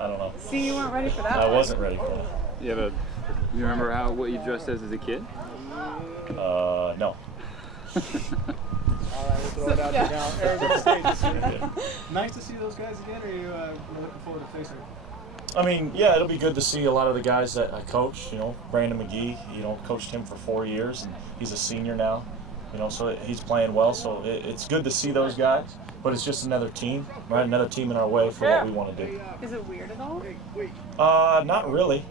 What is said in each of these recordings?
I don't know. See, you weren't ready for that. I wasn't ready for that. You remember what you dressed as a kid? No. All right, we'll throw it out there now. Arizona State. Nice to see those guys again, or are you looking forward to facing them? I mean, yeah, it'll be good to see a lot of the guys that I coach. Brandon McGee, coached him for 4 years, and he's a senior now. So he's playing well. So it's good to see those guys. But it's just another team, right? Another team in our way for what we want to do. Is it weird at all? Not really.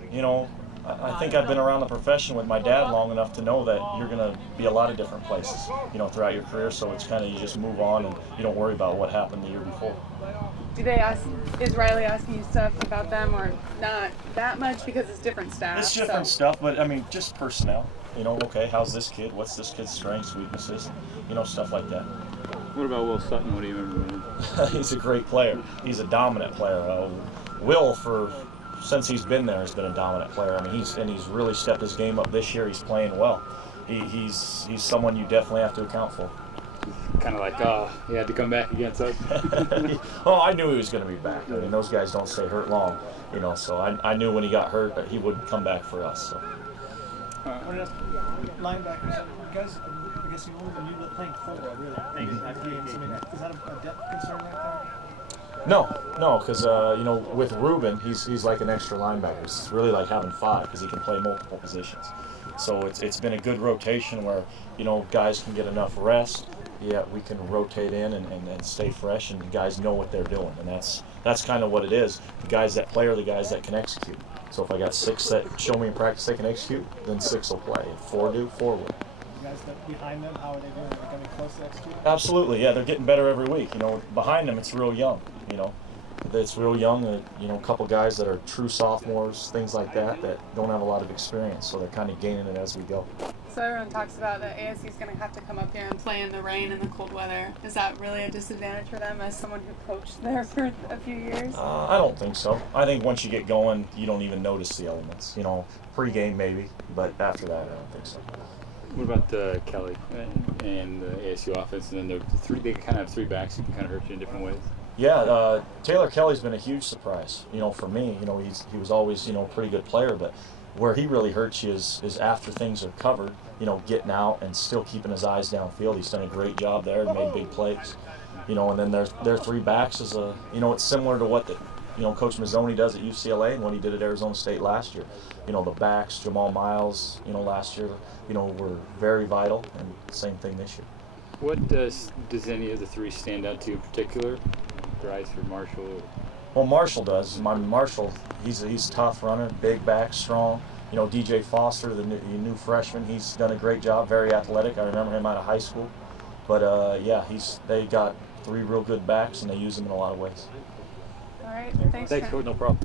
I think I've been around the profession with my dad long enough to know that you're going to be a lot of different places, throughout your career. So it's kind of, you just move on and you don't worry about what happened the year before. Is Riley asking you stuff about them, or not that much because it's different staff? It's different stuff, but I mean, just personnel. Okay, how's this kid? What's this kid's strengths, weaknesses? Stuff like that. What about Will Sutton? What do you remember? He's a great player. He's a dominant player. Will, since he's been there, has been a dominant player. I mean, he's really stepped his game up this year. He's playing well. He's someone you definitely have to account for. Kind of like, he had to come back against us. Oh, I knew he was going to be back. I mean, those guys don't stay hurt long, so I knew when he got hurt that he would come back for us. So. Linebackers, guys, I guess you've only been playing football, really. Games. I mean, is that a depth concern right there? No, because with Ruben, he's like an extra linebacker. It's really like having 5 because he can play multiple positions. So it's been a good rotation where guys can get enough rest. Yeah, we can rotate in and stay fresh, and the guys know what they're doing, and that's kind of what it is. The guys that play are the guys that can execute. So if I got 6 that show me in practice they can execute, then 6 will play. If 4 do, 4 will. You guys behind them, how are they doing? Are they coming close to executing? Absolutely, yeah, they're getting better every week. Behind them it's real young. It's real young. A couple guys that are true sophomores, things like that don't have a lot of experience, so they're kind of gaining it as we go. So everyone talks about that ASU is going to have to come up here and play in the rain and the cold weather. Is that really a disadvantage for them as someone who coached there for a few years? I don't think so. I think once you get going, you don't even notice the elements. Pre-game maybe, but after that, I don't think so. What about Kelly and the ASU offense? And then they kind of have 3 backs who can kind of hurt you in different ways. Yeah, Taylor Kelly's been a huge surprise. For me, he was always a pretty good player, but where he really hurts you is after things are covered, getting out and still keeping his eyes downfield. He's done a great job there and made big plays. And then their 3 backs is it's similar to what Coach Mazzoni does at UCLA and what he did at Arizona State last year. The backs, Jamal Miles, last year, were very vital, and same thing this year. What does any of the 3 stand out to you in particular? Bryce or Marshall? Well, Marshall does. Marshall, he's a tough runner, big back, strong. DJ Foster, the new freshman, he's done a great job, very athletic. I remember him out of high school. But yeah, they got 3 real good backs, and they use them in a lot of ways. All right, thanks Coach. No problem.